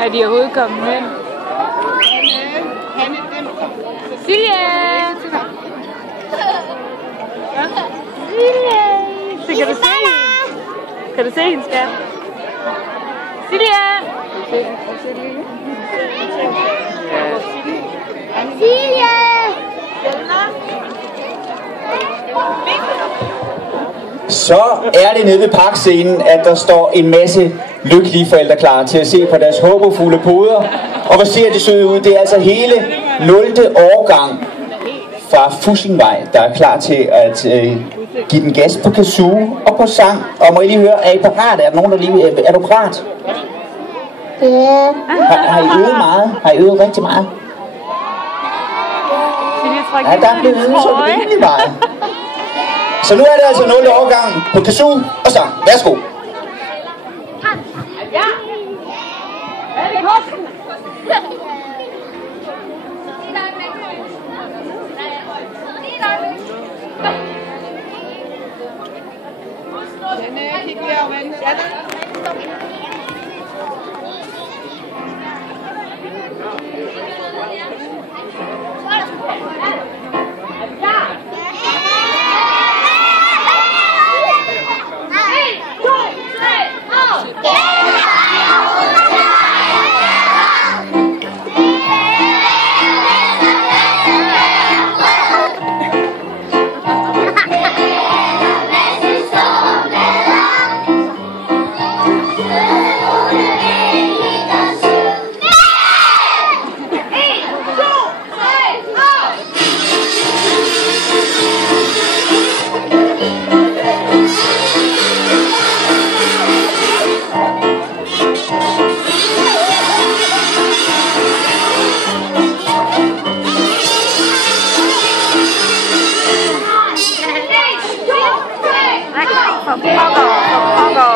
Er de overhovedet kommet hen? Silje! Så kan du se hende? Kan du se hende, skat? Silje! Silje! Så er det nede ved parkscenen, at der står en masse lykkelige forældre klar til at se på deres håbefulde poder. Og hvor ser det søde ud? Det er altså hele 0. årgang fra Fussingvej, der er klar til at give den gas på kazoo og på sang. Og må I lige høre, er I parat? Er der nogen, der lige... Er du parat? Ja. Har I øvet meget? Har I øvet rigtig meget? Ja, der er blevet øvet så rimelig meget. Så nu er det altså 0. årgang på kazoo og sang. Værsgo. Ja! Er det godt? Kig lige over vandet. Pogo.